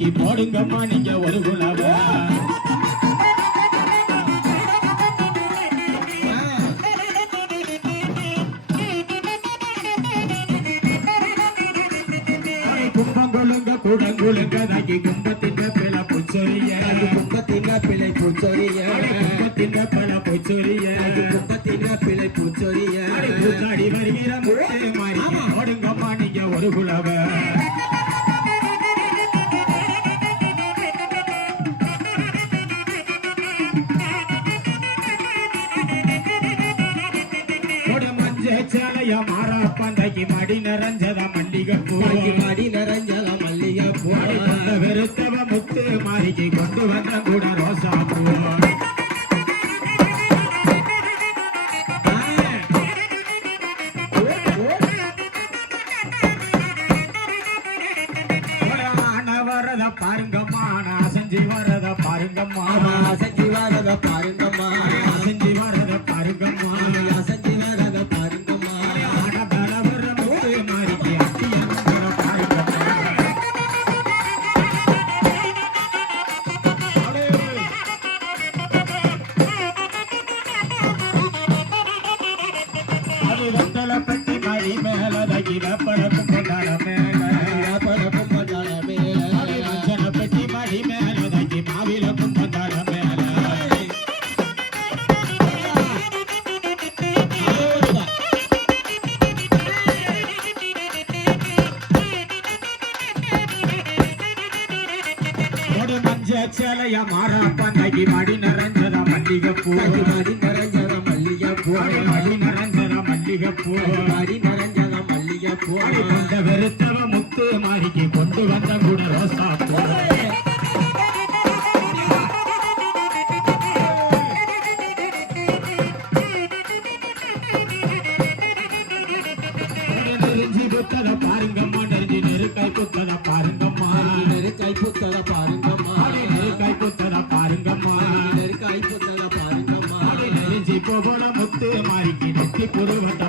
தூக்கி போடுங்கம்மா நீங்க ஒரு குலவ கும்பங்கொழுங்க குடங்குழுங்க தாக்கி கும்பத்தின் பிள்ளை பூச்சொரிய கும்பத்தின் பிள்ளை பூச்சொரிய கும்பத்தின் பல பூச்சொரிய கும்பத்தின் பிள்ளை பூச்சொரிய கூத்தாடி வருகிற முட்டை மாறி போடுங்கம்மா நீங்க ஒரு குலவ சேலைய மாறாப்பந்தைக்கு மடி நிறைஞ்சத மல்லிகைப்பூ மடி நிறைஞ்சத மல்லிகைப்பூ வெறுத்தவ முத்து மாறிக்கு கொண்டு வந்த கூட ரோசா பூ வரத பாருங்கம்மா அசஞ்சி வரத பாருங்கம்மா அசஞ்சி வரத பாருங்கம்மா அசஞ்சி வரத பாருங்கம்மா அசஞ்சி வரத பாருங்கம்மா ஆடபலவர முத்து மாறிக்கு அட்டி அந்தர பாருங்கம்மா அது வந்தல பட்டி மடி மேலதகி வெப்பளக்கும் கொண்டாட மேல வெப்பளக்கும் கொண்டாட மேல மஞ்சன பெட்டி மடி மேலதகி மாவிலக்கும் கொண்டாட மேல சேலைய மாறாப்பந்தைக்கு மடி நிறைஞ்சத மல்லிகைப்பூ மடி நிறைஞ்சத மல்லிகைப்பூ மடி நிறைஞ்சத மல்லிகைப்பூ மடி நிறைஞ்சத மல்லிகைப்பூ அந்த வெறுத்தவ முத்து மாறிக்கு கொண்டு வந்த கூட ரோசா பூ நெருஞ்சி புத்தத பாருங்கம்மா நெருஞ்சி நெருக்காய் புத்தத பாருங்கம்மா நெருக்காய் புத்தத பாருங்கம்மா நெருக்காய் புத்தத பாருங்கம்மா நெருக்காய் புத்தத பாருங்கம்மா நெருஞ்சி போகல முத்து மாறிக்கு நெத்தி புருவட்ட